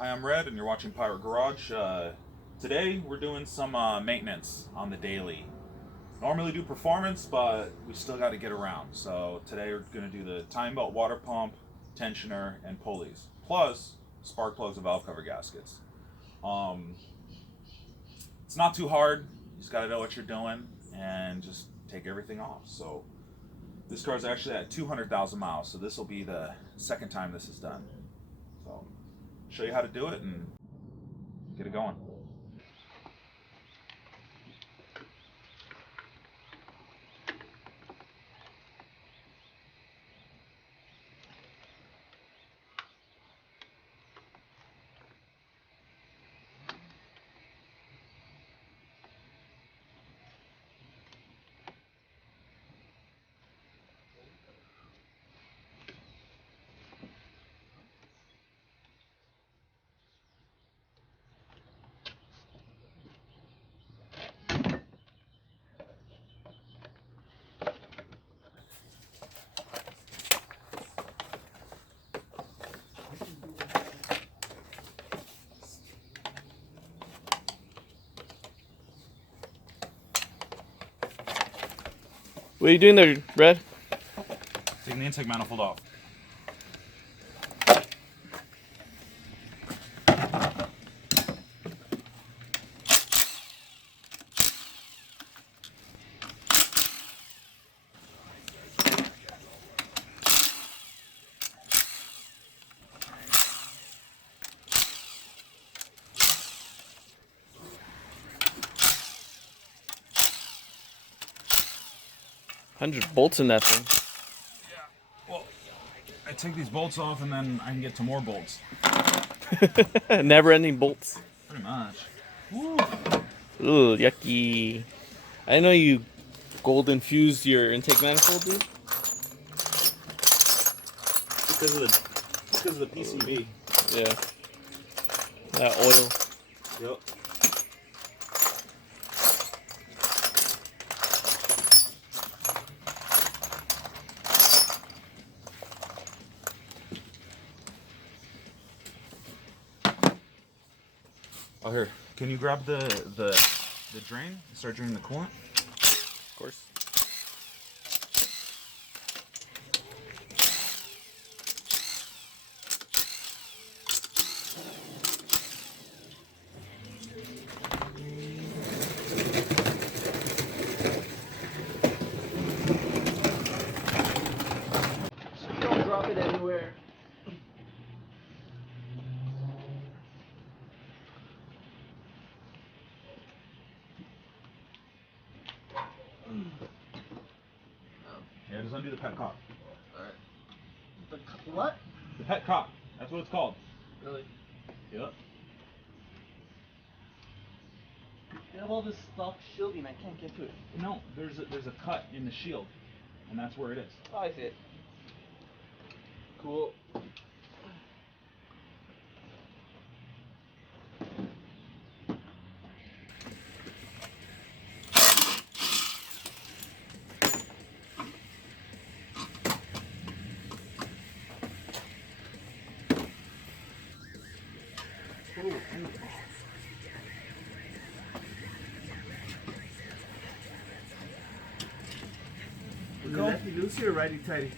Hi, I'm Red, and you're watching Pirate Garage. Today, we're doing some maintenance on the daily. Normally do performance, but we still got to get around. So today, we're going to do the time belt water pump, tensioner, and pulleys, plus spark plugs and valve cover gaskets. Um, it's not too hard. You just got to know what you're doing and just take everything off. So this car's actually at 200,000 miles, so this will be the second time this is done. So show you how to do it and get it going. What are you doing there, Red? Taking the intake manifold off. Hundred bolts in that thing. Yeah, well, I take these bolts off and then I can get to more bolts. Never-ending bolts. Pretty much. Woo. Ooh, yucky. I know you gold infused your intake manifold, dude. Because of the PCV. Yeah. That oil. Yep. Oh, here. Can you grab the drain and start draining the coolant? Of course. So you don't drop it anywhere. Yeah, just undo the pet cock. Alright. The what? The pet cock. That's what it's called. Really? Yep. You have all this stuff shielding, I can't get to it. No, there's a cut in the shield, and that's where it is. Oh, I see it. Cool. Is it lefty loosey or righty tighty?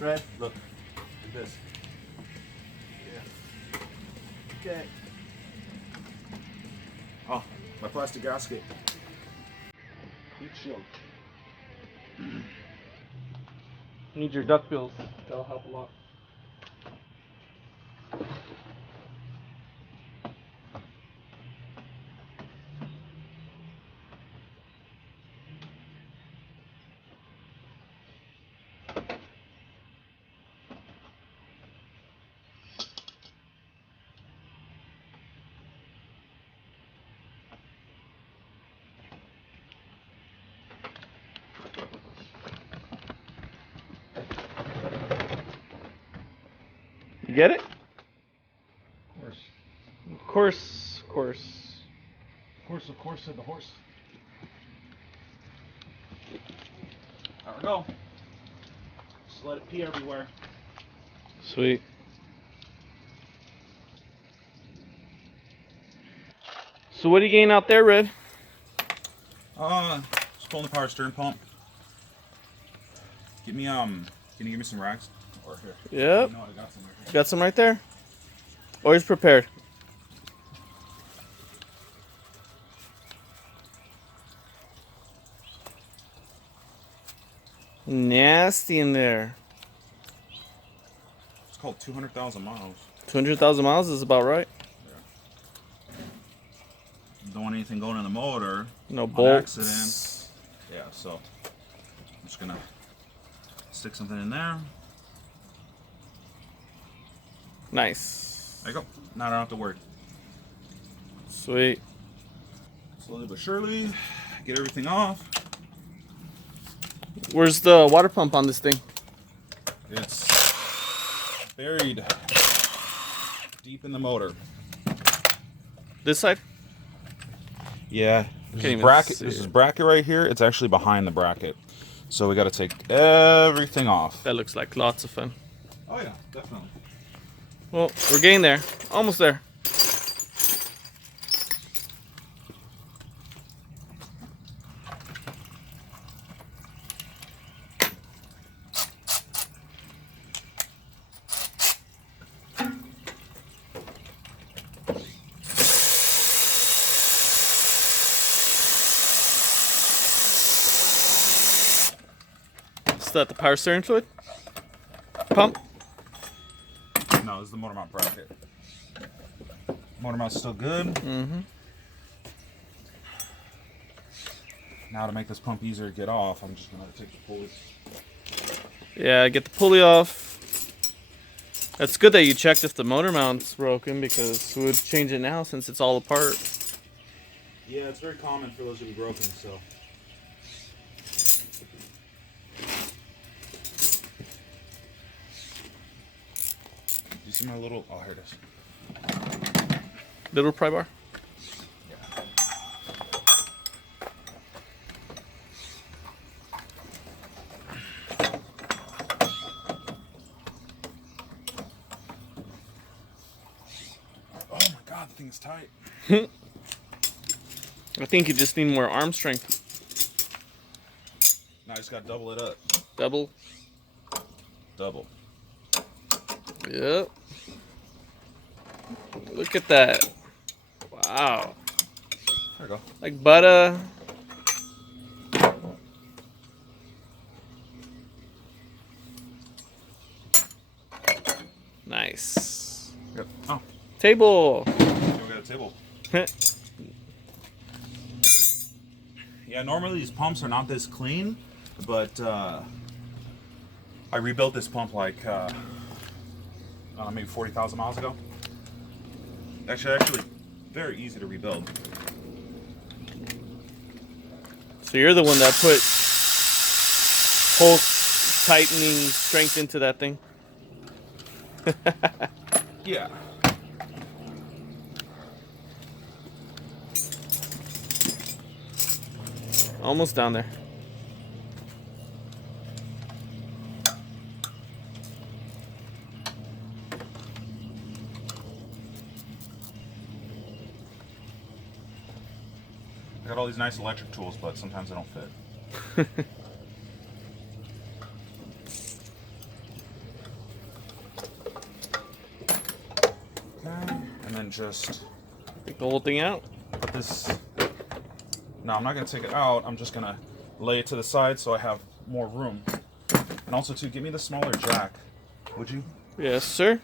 Red. Look, like this. Okay. Oh, my plastic gasket. Heat shield. Need your duckbills. That'll help a lot. You get it? Of course. Of course, of course. Of course, said the horse. There we go. Just let it pee everywhere. Sweet. So what are you getting out there, Red? Just pulling the power steering pump. Get me can you give me some rags? Or here. Yep. You know, I got some right here. Got some right there? Always prepared. Nasty in there. It's called 200,000 miles. 200,000 miles is about right. Don't want anything going in the motor. No on bolts. accident. Yeah, so I'm just gonna stick something in there. Nice. There you go. Now I don't have to worry. Sweet. Slowly but surely, get everything off. Where's the water pump on this thing? It's buried deep in the motor. This side? Yeah. Can't This even bracket. see This it. is bracket right here. It's actually behind the bracket, so we got to take everything off. That looks like lots of fun. Oh yeah, definitely. Well, we're getting there. Almost there. Is that the power steering fluid? Pump? No, this is the motor mount bracket. Motor mount's still good. Mm-hmm. Now to make this pump easier to get off, I'm just gonna take the pulleys. Yeah, get the pulley off. That's good that you checked if the motor mount's broken because we would change it now since it's all apart. Yeah, it's very common for those to be broken, so. Do you see my little, oh, here it is. Little pry bar? Oh my God, the thing's tight. I think you just need more arm strength. Now I just gotta double it up. Double. Double. Yep. Look at that. Wow. There we go. Like butter. Nice. Yep. Oh, Table. here we got a table. Yeah, normally these pumps are not this clean, but I rebuilt this pump like maybe 40,000 miles ago. Actually, very easy to rebuild. So you're the one that put whole tightening strength into that thing. Yeah. Almost down there. I got all these nice electric tools, but sometimes they don't fit. Okay, and then just Take the whole thing out. put this. No, I'm not gonna take it out. I'm just gonna lay it to the side so I have more room. And also, too, give me the smaller jack, would you? Yes, sir.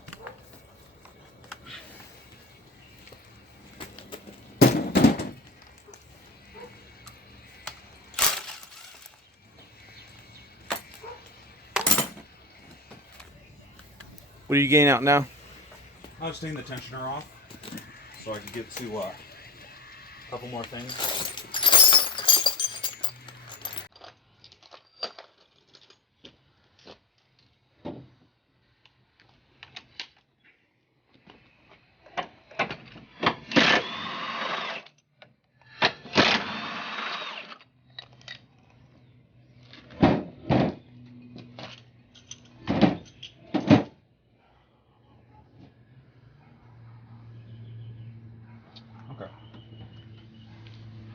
What are you getting out now? I was taking the tensioner off so I could get to a couple more things.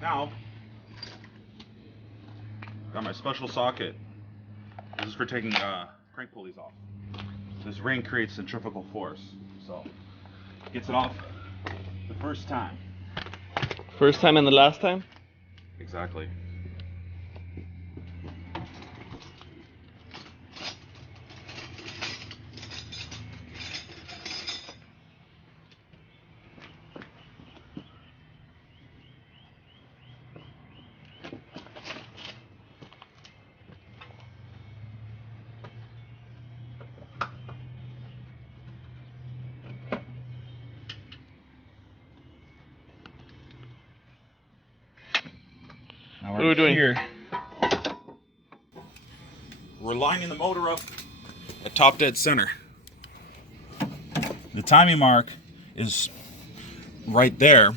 Now, got my special socket. This is for taking crank pulleys off. This ring creates centrifugal force, so gets it off the first time. First time and the last time? Exactly. Now What are we doing here? We're lining the motor up at top dead center. The timing mark is right there.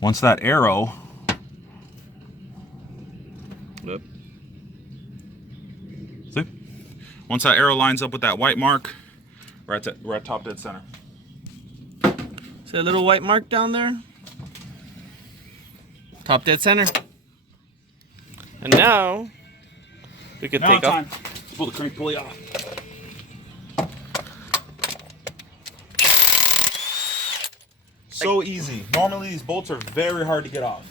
Once that arrow see? Once that arrow lines up with that white mark, we're at top dead center. See a little white mark down there? Top dead center. And now we could take time. off. Let's pull the crank pulley off. So easy. Normally these bolts are very hard to get off.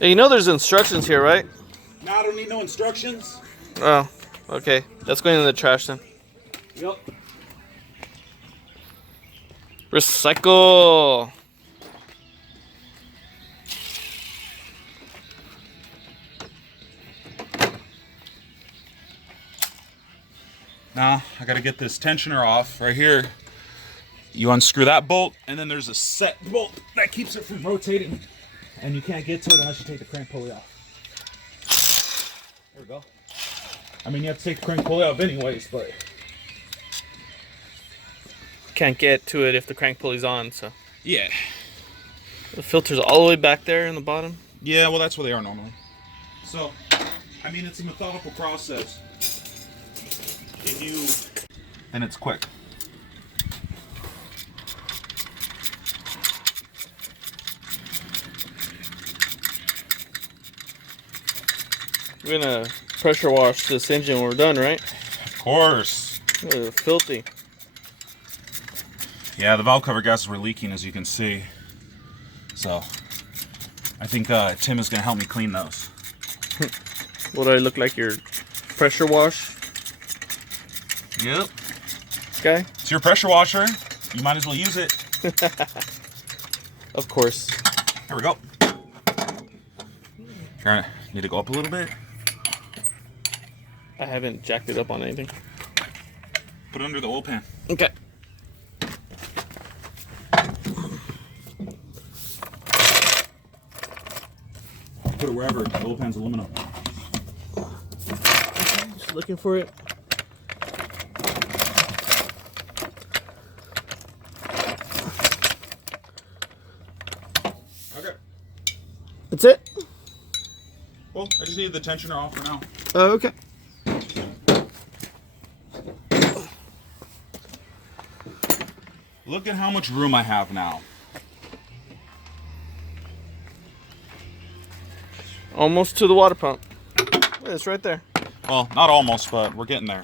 Hey, you know there's instructions here, right? No, I don't need no instructions. Oh, okay. That's going in the trash then. Yep. Recycle. Now I gotta get this tensioner off right here. You unscrew that bolt, and then there's a set bolt that keeps it from rotating, and you can't get to it unless you take the crank pulley off. There we go. I mean, you have to take the crank pulley off anyways, but Can't get to it if the crank pulley's on, so. yeah. The filter's all the way back there in the bottom. Yeah, well, that's where they are normally. So, I mean, it's a methodical process. And it's quick. We're gonna pressure wash this engine when we're done, right? Of course. Filthy. Yeah, the valve cover gaskets were leaking, as you can see. So, I think Tim is going to help me clean those. What do I look like? Your pressure wash Yep. guy? It's your pressure washer. You might as well use it. Of course. There we go. Need to go up a little bit. I haven't jacked it up on anything. Put it under the oil pan. Okay. Put it wherever. The oil pan's aluminum. Just looking for it. Okay. That's it? Well, I just need the tensioner off for now. Okay. Look at how much room I have now. Almost to the water pump. It's right there. Well, not almost, but we're getting there.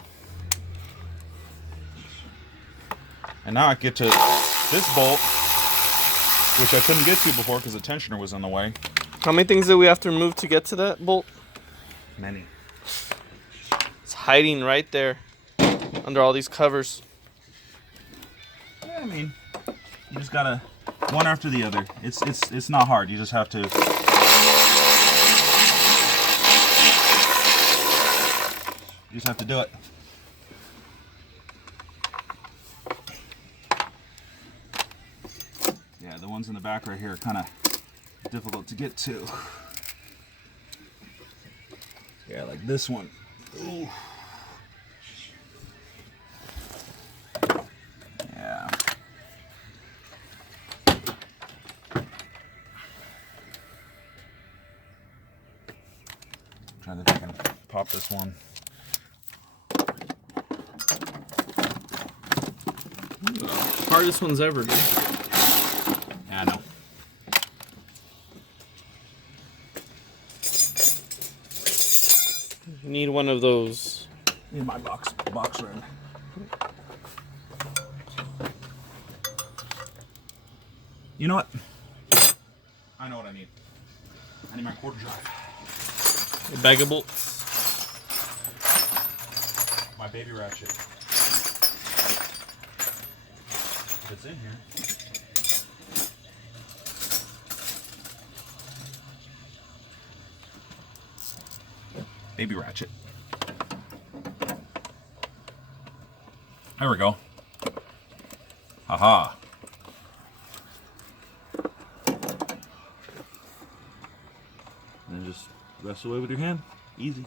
And now I get to this bolt, which I couldn't get to before because the tensioner was in the way. How many things do we have to remove to get to that bolt? Many. It's hiding right there under all these covers. Yeah, I mean, you just gotta one after the other. It's not hard. You just have to. You just have to do it. Yeah, the ones in the back right here are kind of difficult to get to. Yeah, like this one. Ooh. Yeah. pop this one. Hardest ones ever, dude. Yeah, I know. Need one of those. Need my box ring. You know what? I know what I need. I need my quarter drive. A bag of bolts. My baby ratchet. If it's in here. Baby ratchet. There we go. Haha. And just wrestle away with your hand. Easy.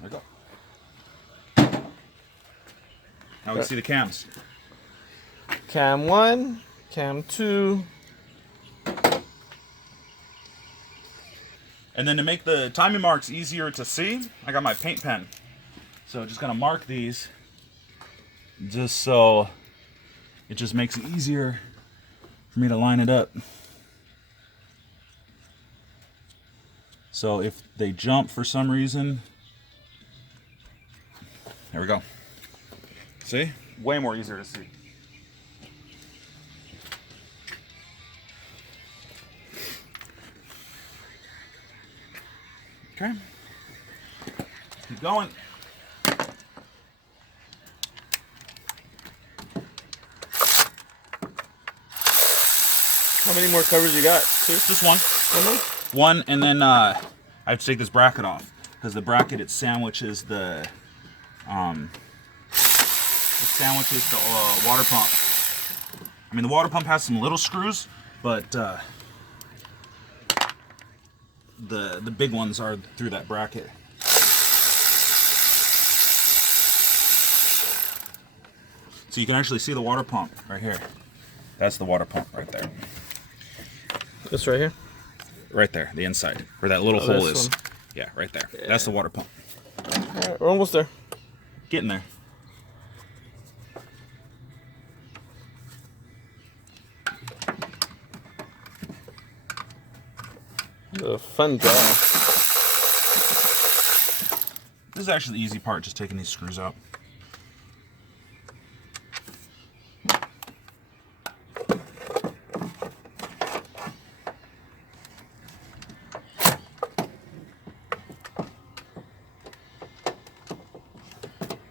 There we go. Now we can see the cams. Cam 1, cam 2. And then to make the timing marks easier to see, I got my paint pen. So just gonna mark these just so it just makes it easier for me to line it up. So if they jump for some reason, there we go. See? Way more easier to see. Okay. Keep going. How many more covers you got? 2? Just one. One more? One, and then I have to take this bracket off because the bracket it sandwiches the water pump. I mean, the water pump has some little screws, but the big ones are through that bracket. So you can actually see the water pump right here. That's the water pump right there. This right here? Right there, the inside, where that little hole is. One. Yeah, right there. Yeah. That's the water pump. Alright, we're almost there. Getting there. A fun job. This is actually the easy part, just taking these screws out.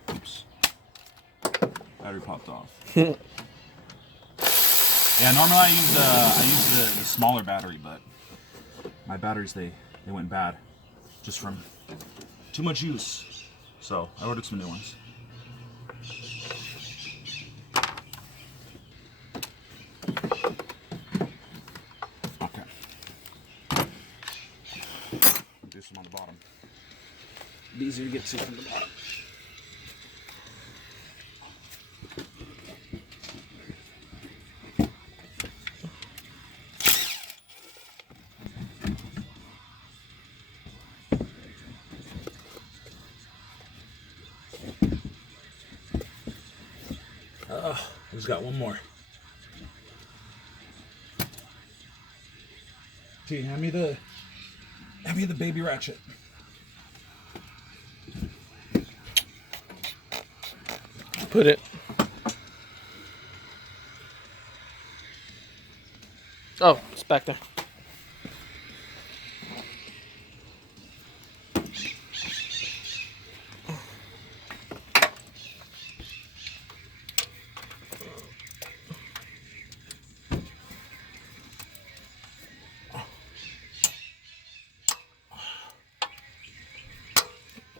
Oops. Battery popped off. Yeah, normally I use the smaller battery, but my batteries they went bad just from too much use. So I ordered some new ones. Okay. Do some on the bottom. Easier to get to from the bottom. Who's got one more? T, hand me the baby ratchet. Put it. Oh, it's back there.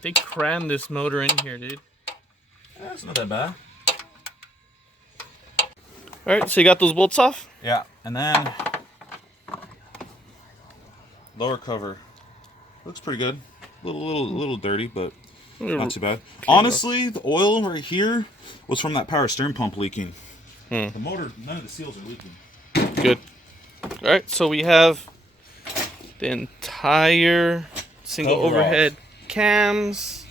They crammed this motor in here, dude. That's not that bad. Alright, so you got those bolts off? Yeah, and then lower cover. Looks pretty good. little dirty, but Mm. not too bad. Honestly, the oil right here was from that power steering pump leaking. The motor, none of the seals are leaking. Good. All right, so we have the entire single Cover overhead cams,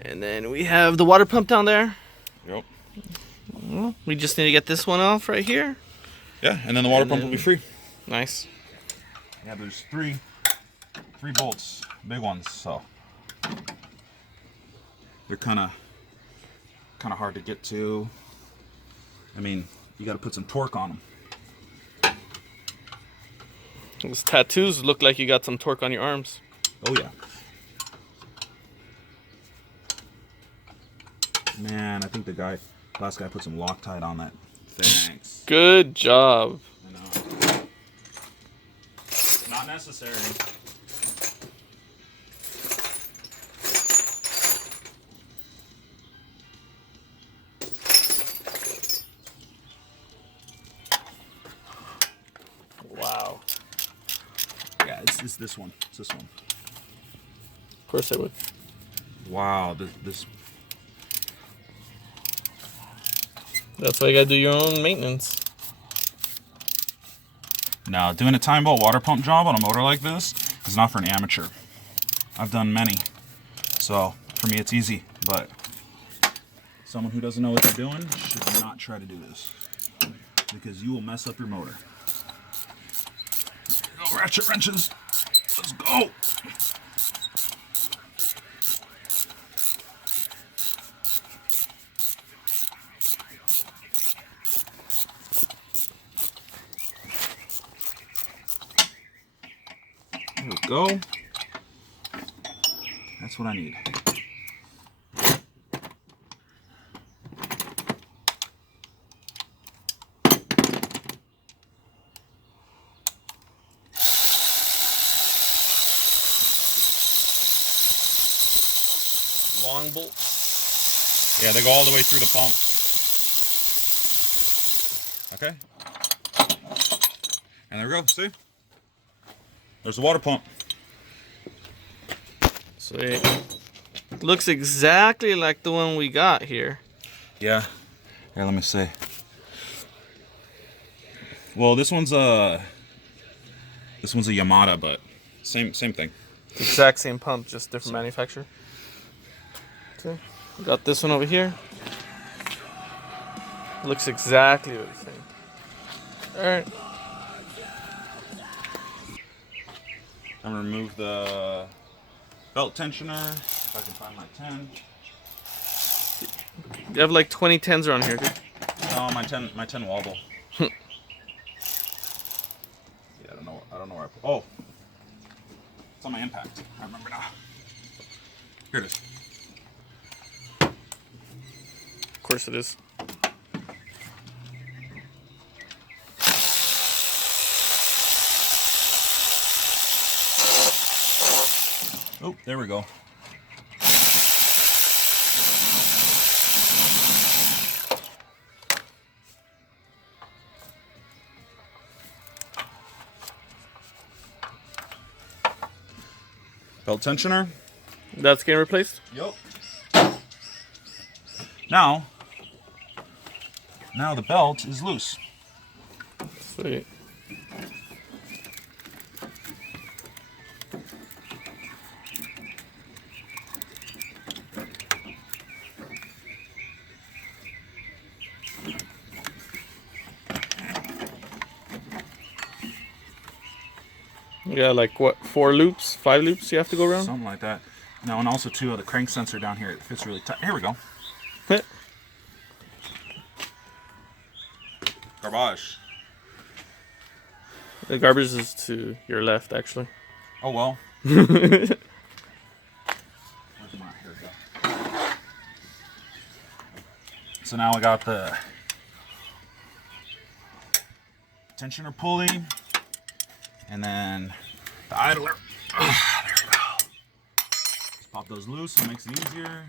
and then we have the water pump down there. Yep. We just need to get this one off right here. Yeah, and then the water And pump will be free. Nice. Yeah, there's three bolts, big ones, so they're kind of hard to get to. I mean, you got to put some torque on them. Those tattoos look like you got some torque on your arms. Oh yeah. Man, I think the last guy put some Loctite on that. Thanks. Good job. I know. Not necessary. Wow. Yeah, it's this one. It's this one. Of course I would. Wow, this. That's why you gotta do your own maintenance. Now, doing a time belt water pump job on a motor like this is not for an amateur. I've done many, so for me it's easy. But someone who doesn't know what they're doing should not try to do this, because you will mess up your motor. Here we go, ratchet wrenches. Let's go. There we go. That's what I need. Long bolts. Yeah, they go all the way through the pump. Okay. And there we go, see? There's the water pump. Sweet. Looks exactly like the one we got here. Yeah. Here, let me see. Well, this one's a Yamada, but same thing. Exact same pump, just different manufacturer. See? We got this one over here. Looks exactly the same. Alright. I'm gonna remove the belt tensioner if I can find my 10. You have like 20 tens around here, dude. Oh, my 10 wobble. Yeah, I don't know where I put. Oh, it's on my impact. I remember now. Here it is. Of course it is. Oh, there we go. Belt tensioner. That's getting replaced? Yep. Now the belt is loose. Sweet. Yeah, like what, 4 loops, 5 loops you have to go around? Something like that. No, and also too, the crank sensor down here, it fits really tight. Here we go. Garbage. The garbage is to your left, actually. Oh well. Where's my, here we go. So now we got the tensioner pulley, and then the idler. There we go. Just pop those loose, so it makes it easier.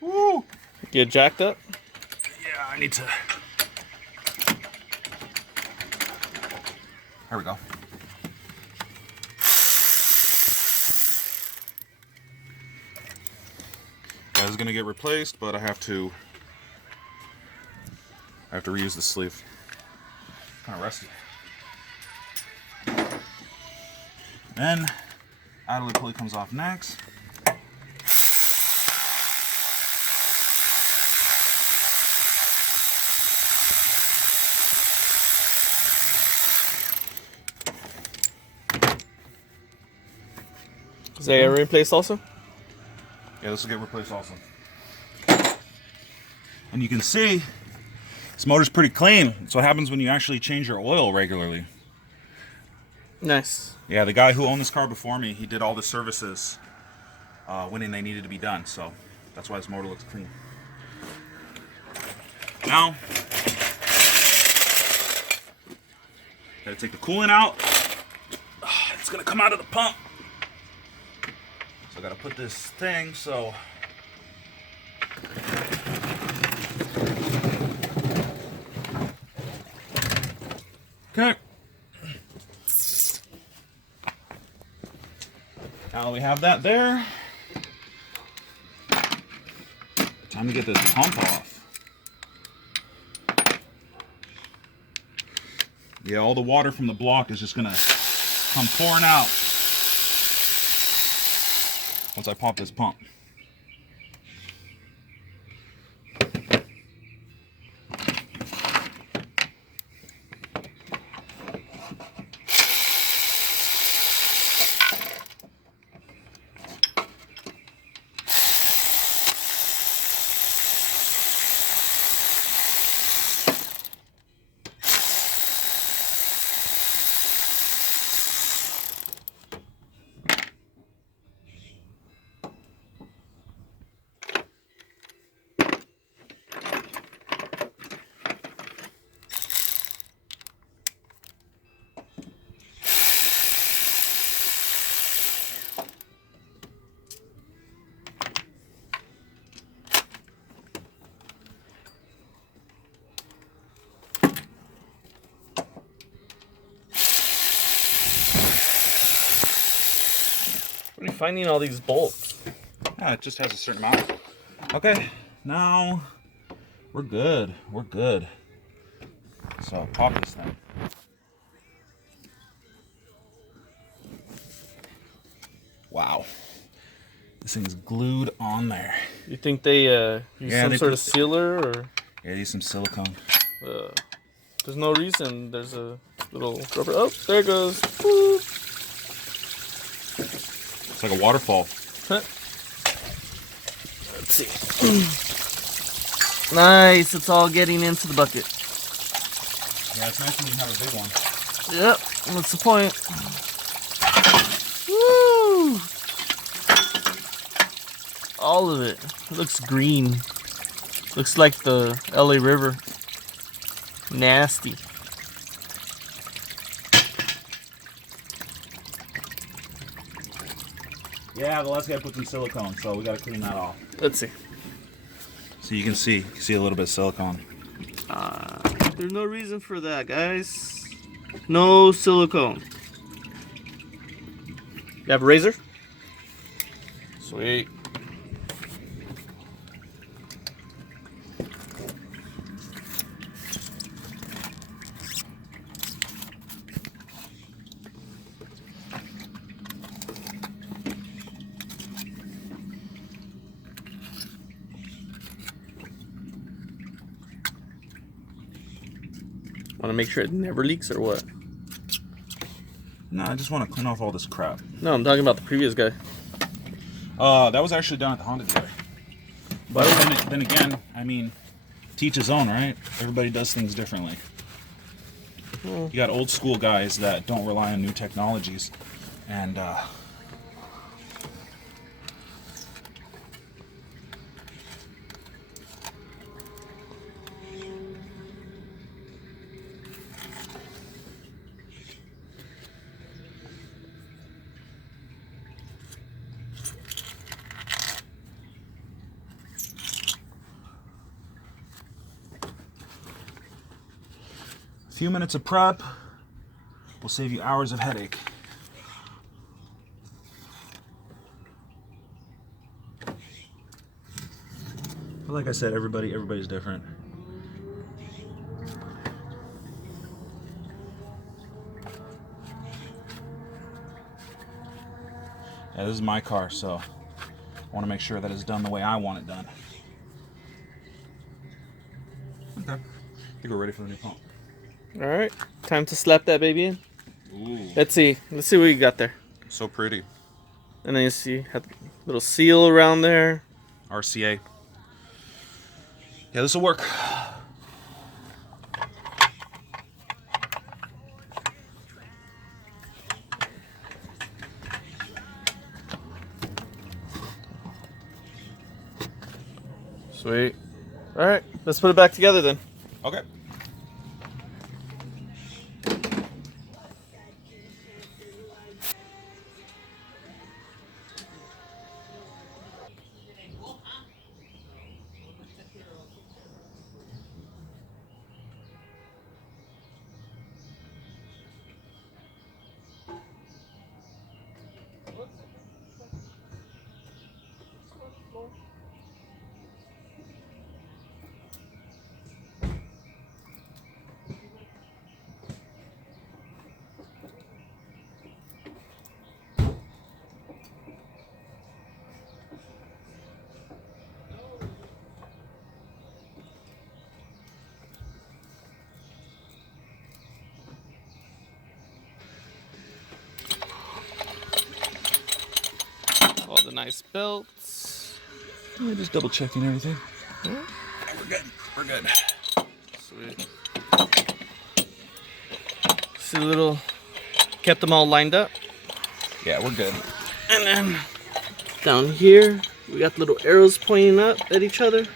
Woo! Get jacked up? Yeah. I need to. There we go. That is gonna get replaced, but I have to reuse the sleeve. Kind of rusty. Then idler pulley comes off next. Is that getting replaced also? Yeah, this will get replaced also. And you can see this motor's pretty clean. That's what happens when you actually change your oil regularly. Nice. Yeah, the guy who owned this car before me, he did all the services when they needed to be done. So that's why this motor looks clean. Now, gotta take the coolant out. It's gonna come out of the pump. So I gotta put this thing so. Okay. Now we have that there. Time to get this pump off. Yeah, all the water from the block is just gonna come pouring out once I pop this pump. Where are you finding all these bolts? Yeah, it just has a certain amount. Okay, now we're good. We're good. So pop this thing. Wow. This thing is glued on there. You think they use some sort of sealer or? Yeah, use some silicone. There's no reason. There's a little rubber. Oh, there it goes. Boop. It's like a waterfall. Huh. Let's see. Nice. It's all getting into the bucket. Yeah, it's nice when you have a big one. Yep. What's the point? Woo! All of it. It looks green. Looks like the LA River. Nasty. Yeah, the last guy put some silicone, so we gotta clean that off. Let's see. So you can see a little bit of silicone. There's no reason for that, guys. No silicone. You have a razor? Sweet. Want to make sure it never leaks or what? No, I just want to clean off all this crap. No, I'm talking about the previous guy. That was actually done at the Honda dealer. But then again, I mean, teach his own, right? Everybody does things differently. You got old school guys that don't rely on new technologies, and few minutes of prep will save you hours of headache. But like I said, everybody's different. Yeah, this is my car, so I want to make sure that it's done the way I want it done. Okay, I think we're ready for the new pump. All right, time to slap that baby in. Ooh, Let's see what you got there. so pretty. And then you see had a little seal around there. RCA. Yeah, this will work. Sweet. All right, let's put it back together then. Okay. All the nice belts. Yeah, just double checking everything. Yeah, we're good. We're good. Sweet. See, kept them all lined up. Yeah, we're good. And then down here, we got little arrows pointing up at each other.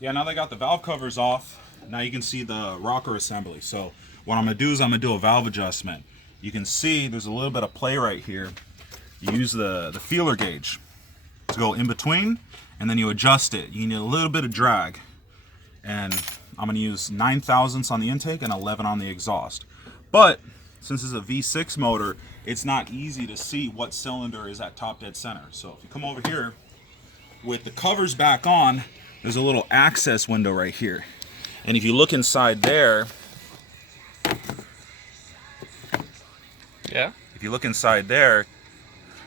Yeah, now that I got the valve covers off, now you can see the rocker assembly. So what I'm gonna do is I'm gonna do a valve adjustment. You can see there's a little bit of play right here. You use the feeler gauge to go in between, and then you adjust it. You need a little bit of drag. And I'm gonna use 9 thousandths on the intake and 11 on the exhaust. But since it's a V6 motor, it's not easy to see what cylinder is at top dead center. So if you come over here, with the covers back on, there's a little access window right here. And if you look inside there, Yeah. if you look inside there,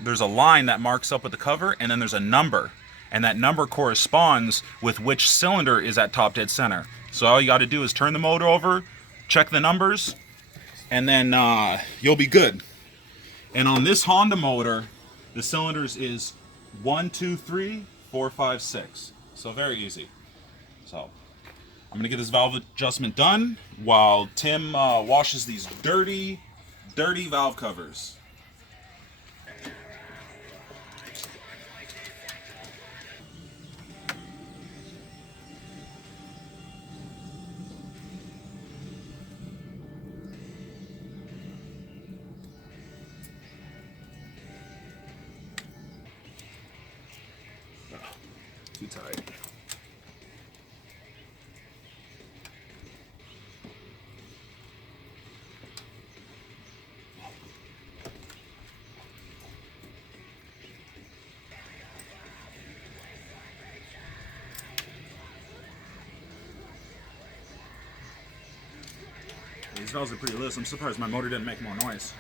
there's a line that marks up with the cover, and then there's a number. And that number corresponds with which cylinder is at top dead center. So all you got to do is turn the motor over, check the numbers, and then you'll be good. And on this Honda motor, the cylinders is 1, 2, 3, 4, 5, 6. So very easy. So I'm gonna get this valve adjustment done while Tim washes these dirty valve covers. Too tight. These valves are pretty loose. I'm surprised my motor didn't make more noise.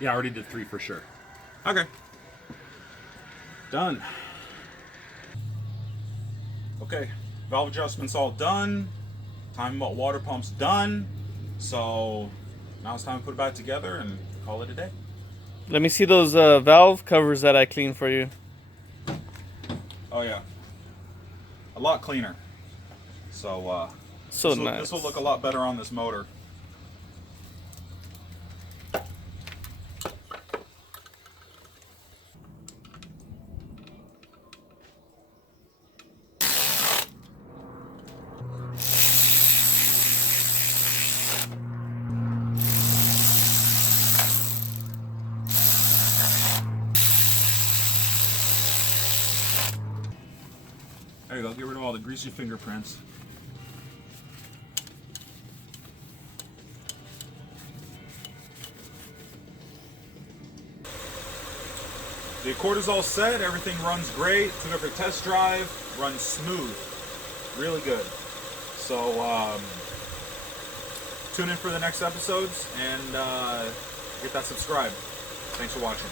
Yeah, I already did 3 for sure. Okay. Done. Okay, valve adjustments all done. Time belt water pumps done. So now it's time to put it back together and call it a day. Let me see those valve covers that I cleaned for you. Oh yeah, a lot cleaner. So So this nice. will look a lot better on this motor. There you go, get rid of all the greasy fingerprints. The Accord is all set, everything runs great, took it for a test drive, runs smooth, really good. So tune in for the next episodes and get that subscribed. Thanks for watching.